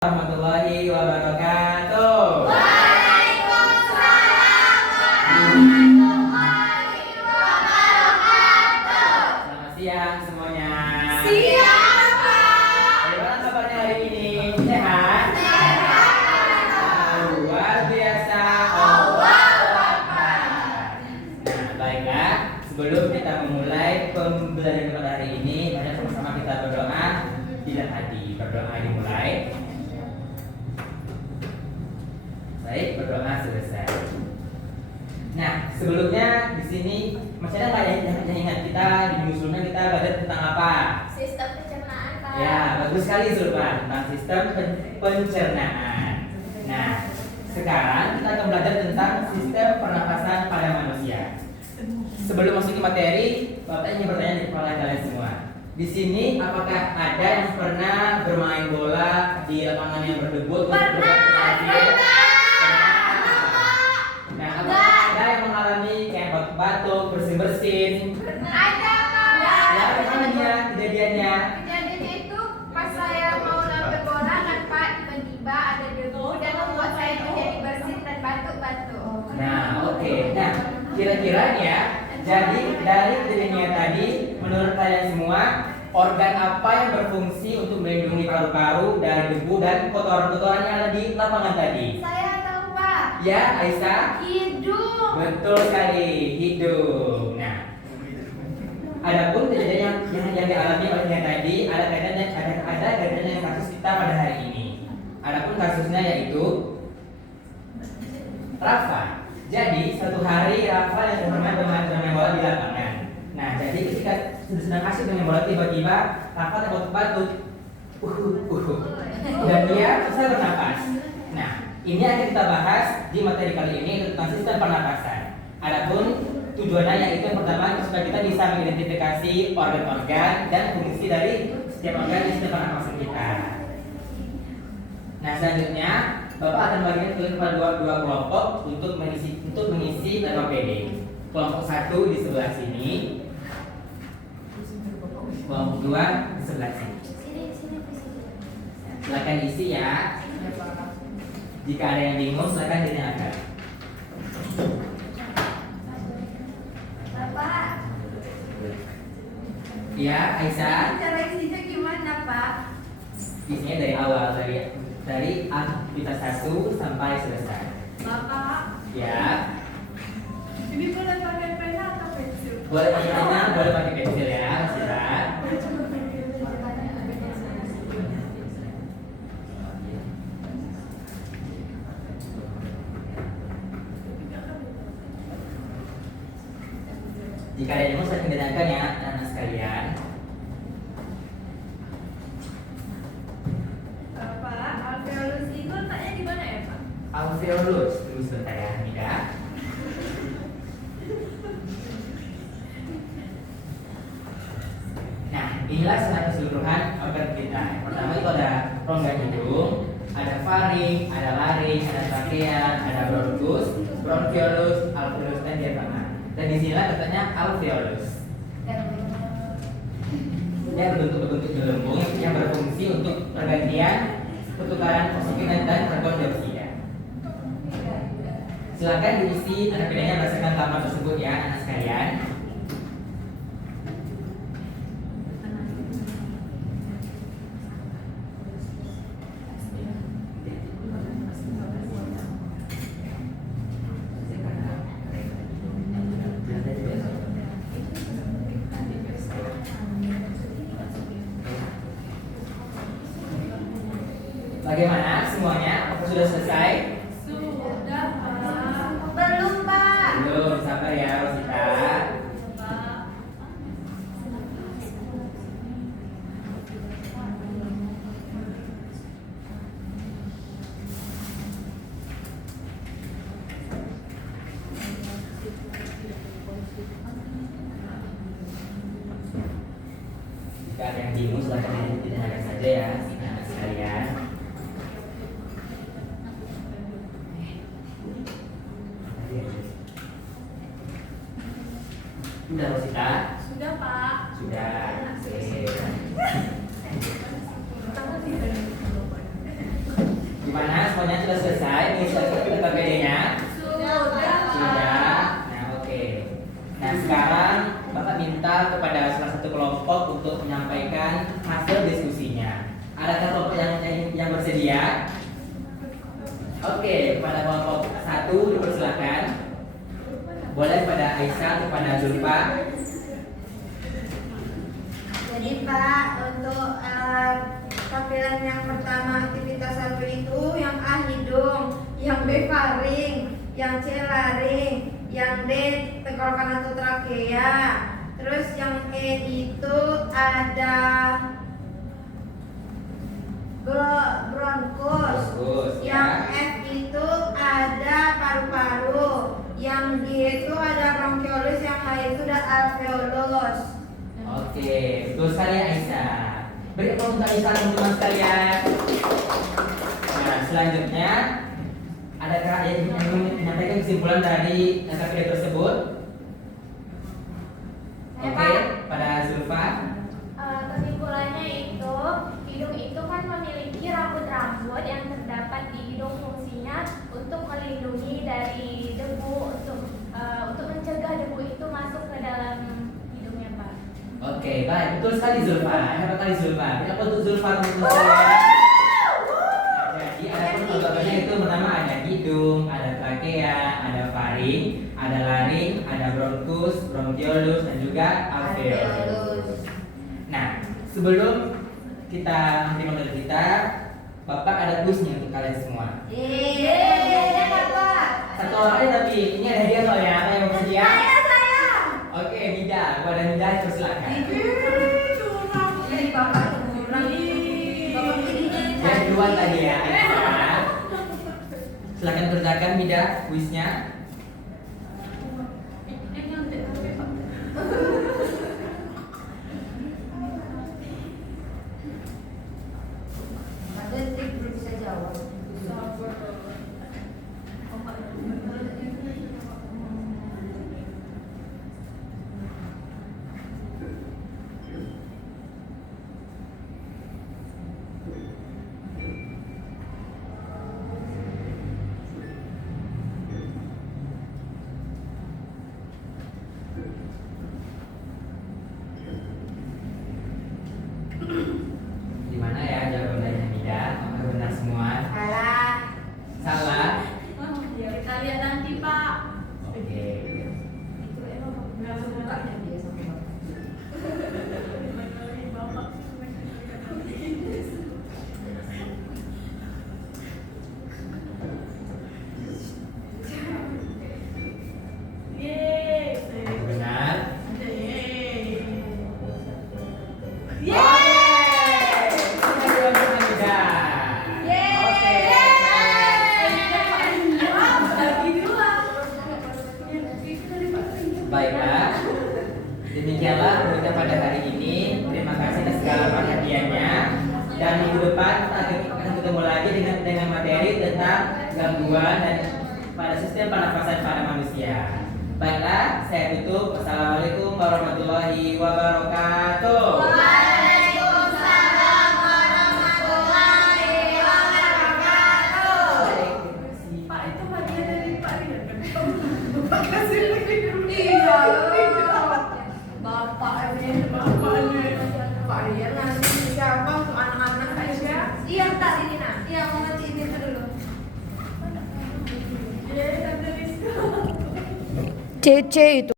Warahmatullahi wabarakatuh. Waalaikumsalam warahmatullahi wabarakatuh. Selamat siang semuanya. Siang, Pak. Bagaimana kabarnya hari ini? Sehat? Sehat. Luar biasa. Allahu Akbar. Nah, baiklah. Sebelum kita memulai pembelajaran pada hari ini, mari sama-sama kita berdoa. Tidak hati berdoa dimulai. Baik, berdoa selesai. Nah, sebelumnya di sini masih ada nggak yang ingat kita di minggu sebelumnya kita belajar tentang apa? Sistem pencernaan, Pak. Ya, bagus sekali Zulfan tentang sistem pencernaan. Nah, sekarang kita akan belajar tentang sistem pernapasan pada manusia. Sebelum masuk ke materi, Bapak ingin bertanya di kepala kalian semua. Di sini apakah ada yang pernah bermain bola di lapangan yang berdebu? Pernah. Nah, apakah ada yang mengalami kayak batuk-batuk, bersin-bersin? Ada, Pak. Ya, bagaimana dia kejadiannya? Kejadiannya itu pas saya mau lambat bola kan, Pak, tiba-tiba ada debu dan membuat saya menjadi bersin dan batuk-batuk. Nah, oke. Nah, kira-kira nih ya, jadi dari kejadiannya tadi, menurut kalian semua, organ apa yang berfungsi untuk melindungi paru-paru dari debu dan kotoran-kotoran yang ada di lapangan tadi? Saya tahu, Pak. Ya, Aisyah? Hidung. Betul sekali, hidung. Nah, adapun kejadian yang dialami olehnya tadi ada kaitan dengan kasus kita pada hari ini. Adapun kasusnya yaitu Rafa. Jadi suatu hari Rafa yang bermain bola di lapangan. Nah, jadi ketika sedang asik bermain bola tiba-tiba Rafa terbatuk-batuk. Dan dia susah bernapas. Nah, ini akan kita bahas di materi kali ini tentang sistem pernapasan. Adapun tujuannya yaitu yang pertama supaya kita bisa mengidentifikasi organ-organ dan fungsi dari setiap organ di sistem pernapasan kita. Nah, selanjutnya Bapak akan bagikan kepada dua kelompok untuk mengisi LPD. Kelompok satu di sebelah sini, kelompok dua di sebelah sini. Silakan isi ya. Jika ada yang bingung, silakan ditanyakan. Bapak, Ya, Aisyah. cara isinya gimana, Pak? Isinya dari awal dari aktivitas 1 sampai selesai. Bapak, Ya, ini boleh pakai pena atau pensil? boleh pakai pena, boleh pakai pensil ya, silakan. Jika ada yang mau saya dengarkan ya, anak-anak sekalian. Bapak, alveolus itu letaknya di mana ya, Pak? Alveolus, tunggu sebentar ya, Mida. Nah, inilah secara keseluruhan organ kita. Yang pertama itu ada rongga hidung, ada faring, ada laring, ada trakea, ada bronkus, bronchiolus, alveolus, dan diafragma. Dan di sinilah katanya alveolus. Dia berbentuk gelembung yang berfungsi untuk pergantian pertukaran oksigen dan karbon dioksida. Silakan diisi tanda pedanya berdasarkan tahapan tersebut ya, anak sekalian. Bagaimana semuanya? Apakah sudah selesai? Sudah, Pak. Belum, Pak. Belum, sabar ya Rosita. Pak. Jika ada yang bingung silakan ditanyakan saja ya, anak sekalian. Sudah Rosita? Sudah, Pak. Sudah. Oke. semuanya sudah selesai mengisi PPD-nya? Sudah. Nah, oke. Nah, sekarang Bapak minta kepada salah satu kelompok untuk menyampaikan hasil diskusinya. Adakah kelompok yang bersedia? Oke, pada kelompok 1 dipersilakan. Boleh pada Aisyah, kepada Zulfa. Jadi Pak, untuk tampilan yang pertama aktivitas 1 itu yang A hidung, yang B faring, yang C laring, yang D tenggorokan atau trakea. Terus yang E itu ada bronkus. Yang F itu ada paru-paru. Yang G itu ada bronkiolus, yang H itu ada alveolus. Oke, betul sekali Aisyah. Beri aplaus untuk Aisyah teman-teman sekalian. Nah, selanjutnya adakah yang ingin menyampaikan kesimpulan dari KPD tersebut? Oke, pada Zulfa. Kesimpulannya itu, hidung itu kan memiliki rambut-rambut yang terdapat di hidung, fungsinya untuk melindungi dari debu, untuk mencegah debu itu masuk ke dalam hidungnya, Pak. Oke, baik, betul sekali Zulfa. Hebat kali Zulfa. Apa untuk Zulfa teman-teman sekalian? Jadi ada organ itu bernama ada hidung, ada trakea, ada faring, ada laring, ada bronkus, bronkiolus, dan juga alveolus. Nah, sebelum kita nanti mengenal kita, Bapak ada kuisnya untuk kalian semua. Bapak. Satu orang aja tapi ini ada hadiah soalnya. Apa yang mau bersedia? Saya. Oke, Mida. Kepada Mida persilakan. Dari Bapak kurang. Bapak pilihnya Ya, duluan tadi ya. Aisyah. Silakan kerjakan Mida kuisnya. detik belum bisa jawab. Di mana ya jawabannya Mida? Apakah benar semua? Salah. Salah? Kita lihat nanti, Pak. Oke. Itu emang nggak suka dia sama Bapak. Benar? Baiklah, demikianlah berita pada hari ini. Terima kasih atas segala perhatiannya. Dan minggu depan kita akan ketemu lagi dengan materi tentang gangguan dan pada sistem pernafasan pada manusia. Baiklah, saya tutup. Wassalamualaikum warahmatullahi wabarakatuh. Waalaikumsalam warahmatullahi wabarakatuh. Pak, itu hadiah dari Pak Rian kan? Bapak kasih lagi dulu. Iya. Bapaknya. Pak Rian ngasih siapa untuk anak-anak Aisyah? Iya, tak ini nak. Iya, mau ngasih ini dulu. Iya, Tante Rizka. Cece itu.